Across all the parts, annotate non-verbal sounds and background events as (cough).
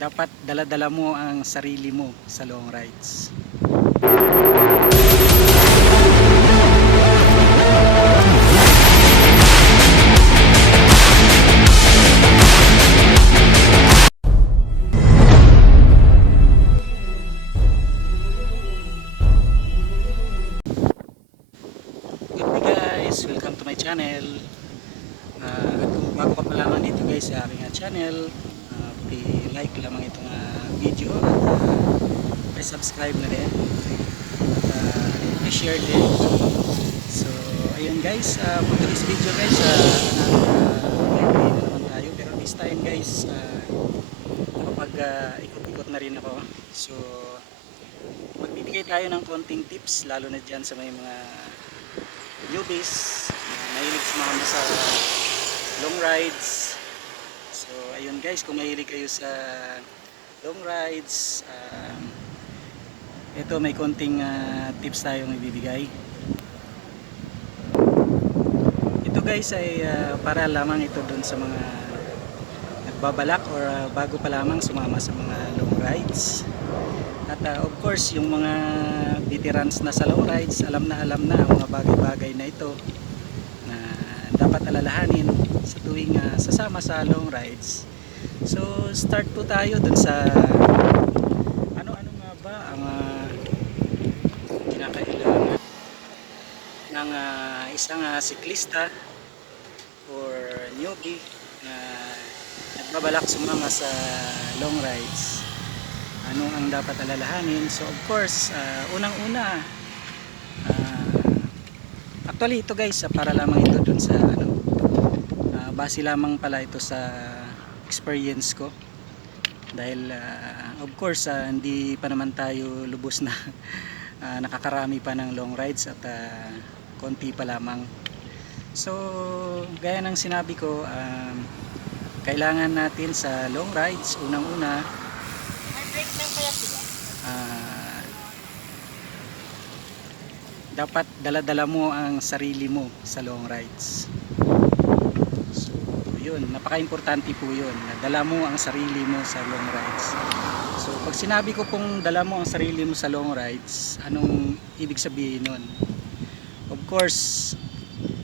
dapat dala-dala mo ang sarili mo sa long rides. Guys, welcome to my channel. Kung bago ka pa lamang dito guys sa aking ah, channel, uh, like lamang itong ah, video at uh, subscribe na rin at uh, share din. So ayun guys, uh, for today's video guys, uh, uh, na naman tayo pero this time guys, uh, nakapag ah, ikot-ikot na rin ako. So magbibigay tayo ng konting tips lalo na dyan sa may mga newbies na mahilig sumama sa long rides guys kung mahilig kayo sa long rides um, ito may konting ah, tips tayong ibibigay ito guys ay ah, para lamang ito dun sa mga nagbabalak or ah, bago pa lamang sumama sa mga long rides at ah, of course, yung mga veterans na sa long rides, alam na alam na ang mga bagay-bagay na ito na dapat alalahanin sa tuwing ah, sasama sa long rides. So, start po tayo dun sa ano-ano nga ba ang uh, ng ah, isang ah, siklista or newbie na nagbabalak sumama sa long rides ano ang dapat alalahanin. So of course, uh, unang-una uh, actually ito guys, uh, para lamang ito dun sa ano uh, base lamang pala ito sa experience ko. Dahil uh, of course, uh, hindi pa naman tayo lubos na uh, (laughs) nakakarami pa ng long rides at uh, konti pa lamang. So, gaya ng sinabi ko, um, kailangan natin sa long rides, unang-una, Ah, dapat dala-dala mo ang sarili mo sa long rides. Yun, napaka-importante po yun. Dala mo ang sarili mo sa long rides. So, pag sinabi ko pong dala mo ang sarili mo sa long rides, anong ibig sabihin nun? Of course,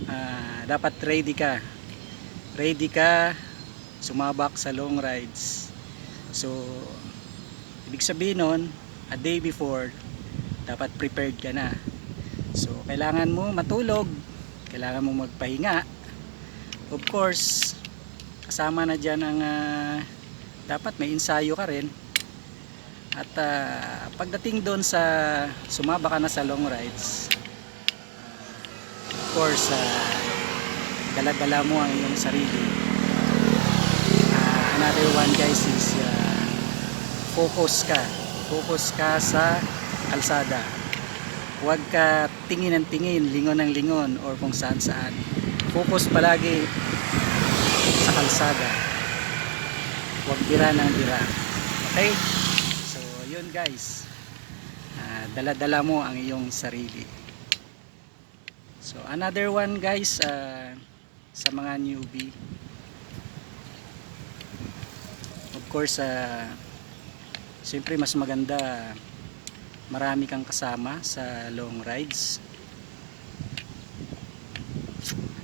ah, dapat ready ka. Ready ka sumabak sa long rides. So, ibig sabihin nun, a day before, dapat prepared ka na. So, kailangan mo matulog, kailangan mo magpahinga. Of course, kasama na dyan ang ah, dapat may ensayo ka rin. At ah, pagdating doon sa sumaba ka na sa long rides, of course, ah, dala-dala mo ang iyong sarili. Ah, another one guys is ah, focus ka focus ka sa kalsada huwag ka tingin ng tingin lingon ng lingon or kung saan saan focus palagi kalsada. Huwag bira ng bira okay? So yun guys. Ah, dala-dala mo ang iyong sarili. So another one guys ah, sa mga newbie. Of course ah Siyempre mas maganda marami kang kasama sa long rides.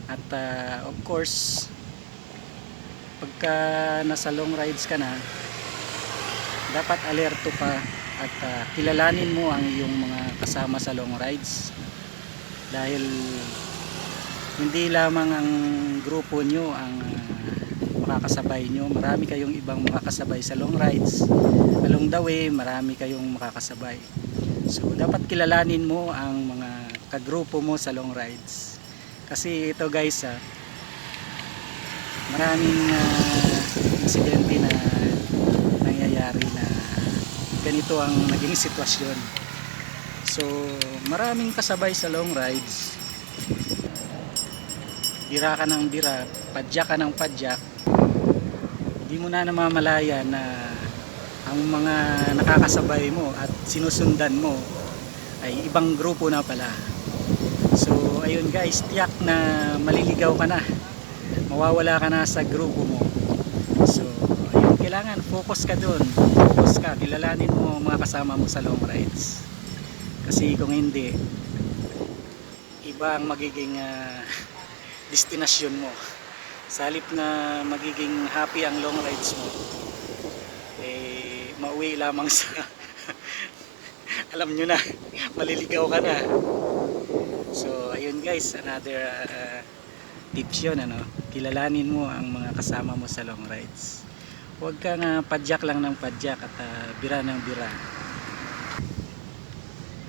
At uh, of course pagka nasa long rides ka na dapat alerto ka at uh, kilalanin mo ang iyong mga kasama sa long rides. Dahil hindi lamang ang grupo nyo ang makakasabay nyo. Marami kayong ibang makakasabay sa long rides. Along the way marami kayong makakasabay. So dapat kilalanin mo ang mga kagrupo mo sa long rides. Kasi ito guys ah, maraming insidente na nangyayari na ganito ang naging sitwasyon. So maraming kasabay sa long rides. Bira ka ng bira padyak ka ng padyak hindi mo na namamalaya na ang mga nakakasabay mo at sinusundan mo ay ibang grupo na pala. So ayun guys tiyak na maliligaw ka na mawawala ka na sa grupo mo so ayun kailangan focus ka doon. Focus ka, kilalanin mo mga kasama mo sa long rides. Kasi kung hindi, iba ang magiging ah, (laughs) destinasyon mo. Sa halip na magiging happy ang long rides mo, eh, mauwi lamang sa (laughs) alam nyo na, maliligaw ka na. So, ayun guys, another uh, tips yun, ano, kilalanin mo ang mga kasama mo sa long rides. Huwag kang uh, padyak lang ng padyak at uh, bira ng bira.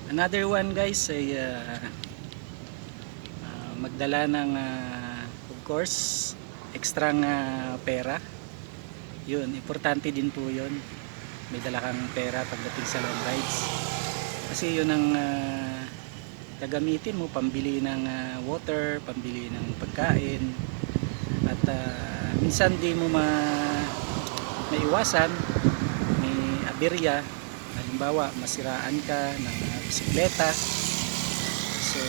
Another one guys ay uh, uh, magdala ng uh, of course extra uh, pera. Yun, importante din po yun. May dala kang pera pagdating sa long rides. Kasi yun ang uh, gagamitin mo pambili ng ah, water, pambili ng pagkain. At ah, minsan di mo ma maiwasan may aberya. Halimbawa masiraan ka ng ah, bisikleta. So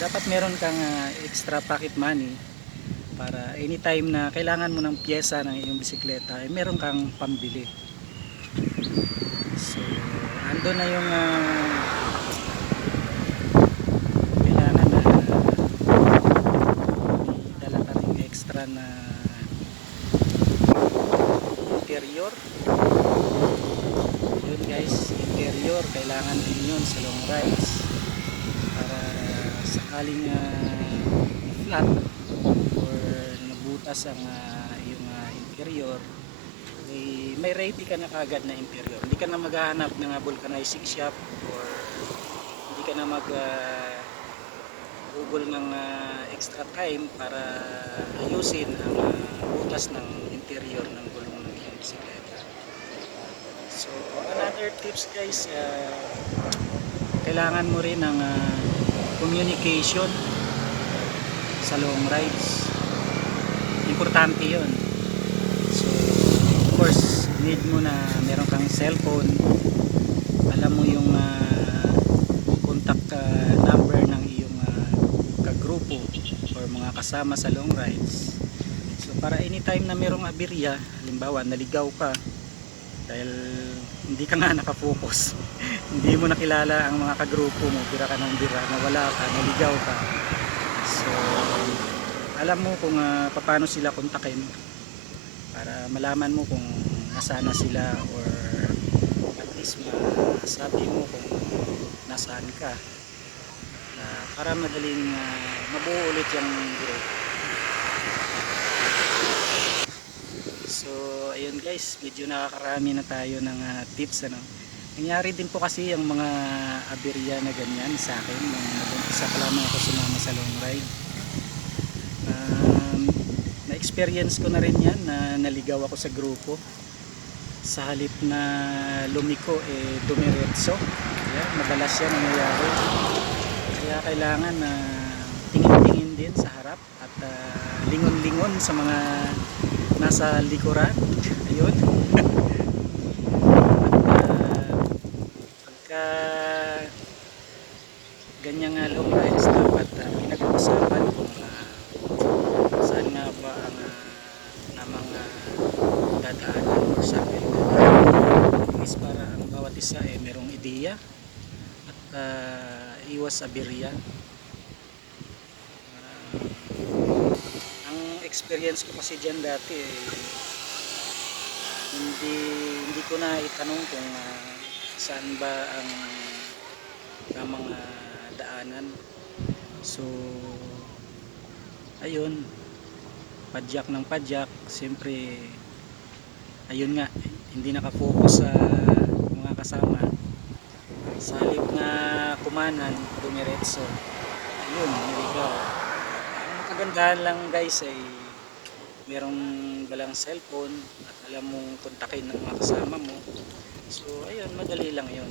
dapat meron kang ah, extra pocket money para anytime na kailangan mo ng pyesa ng iyong bisikleta ay meron kang pambili. So ando na yung ah, kailangan na dala ka extra na interior. Yun guys interior. Kailangan din yun sa long rides. Para sakaling uh, flat or nabutas ang ah, yung ah, interior eh, may ready ka na kagad na interior. Hindi ka na maghahanap ng vulcanizing shop or hindi ka na mag ah, google ng ah, extra time para ayusin ang ah, butas ng interior ng gulong ng iyong bisikleta. So, another tips guys, ah, kailangan mo rin ng ah, communication sa long rides. Importante yun. So, of course, need mo na meron kang cellphone. Alam mo yung ah, contact ah, number ng iyong ah, kagrupo or mga kasama sa long rides. So para anytime na merong aberya, halimbawa naligaw ka dahil hindi ka nga (laughs) nakafocus, (laughs) hindi mo nakilala ang mga kagrupo mo, bira ka ng bira, nawala ka, naligaw ka. So alam mo kung ah, paano sila kontakin para malaman mo kung nasana sila or at least masabi mo kung nasaan ka Para madaling ah, mabuo ulit yung group. So, ayun guys, medyo nakakarami na tayo ng ah, tips ano. Nangyari din po kasi yung mga aberya na ganyan sa akin nung nag-umpisa pa lamang ako sumama sa long ride. Um, na-experience ko na rin yan na naligaw ako sa grupo. Sa halip na lumiko, eh, dumiretso. Yan, madalas yan nangyayari. Kaya kailangan na tingin-tingin din sa harap at ah, lingon-lingon sa mga nasa likuran. Ayun. (laughs) at ah, pagka ganyang uh, long rides dapat uh, pinag-uusapan kung ah, saan nga ba ang ah, namang ah, dadaanan or. At least para ang bawat isa eh merong ideya at ah, iwas aberya. Ah, ang experience ko kasi dyan dati eh, hindi hindi ko na itanong kung ah, saan ba ang tamang ah, daanan. So ayun padyak ng padyak siyempre ayun nga hindi nakafocus sa mga kasama sa halip na kumanan dumiretso. Ayun niligaw. Ang kagandahan lang guys ay merong galang cellphone at alam mong kontakin ng mga kasama mo. So ayun madali lang yun.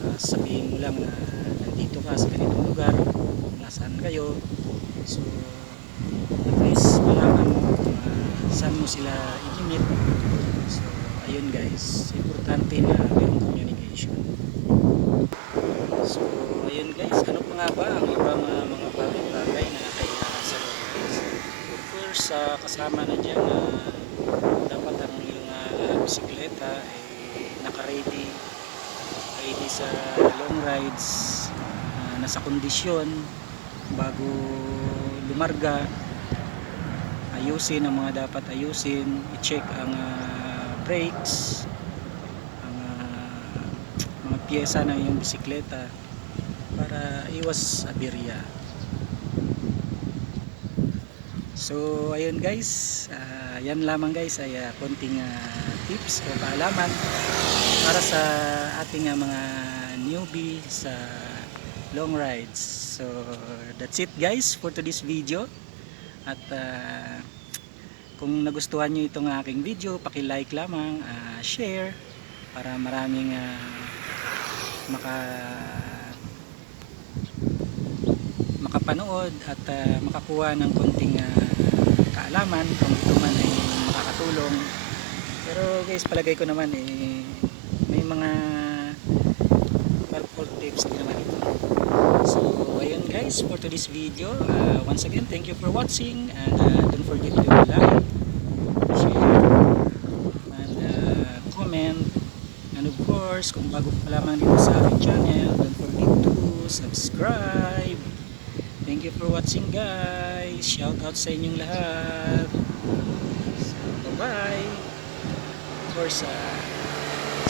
Ah, sabihin mo lang na nandito ka sa ganitong lugar nasaan kayo. So at least malaman mo kung ah, saan mo sila i-meet. So ayun guys. Importante na mayroong communication. So ayun guys. Ano pa nga ba ang ibang ah, mga bagay-bagay na kailangan sa long rides of course ah, kasama na dyan na bisikleta ay naka-ready. Ready sa long rides ah, nasa kondisyon bago lumarga. Ayusin ang mga dapat ayusin. I-check ang ah, brakes ah, mga pyesa ng iyong bisikleta para iwas aberya so ayun guys ah, yan lamang guys ay ah, konting ah, tips o kaalaman para sa ating ah, mga newbie sa long rides. So that's it guys for today's video at ah, kung nagustuhan nyo itong aking video paki-like lamang, ah, share para maraming ah, maka makapanood at ah, makakuha ng konting ah, kaalaman kung ito man ay makakatulong. Pero guys palagay ko naman eh may mga helpful tips din naman ito. So guys for today's video. Ah, once again thank you for watching and ah, don't forget to like share and ah, comment. And of course kung bago pa lamang dito sa aking channel don't forget to subscribe. Thank you for watching guys. Shout out sa inyong lahat. So, bye bye of course uh,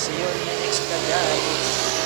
see you on the next vlog guys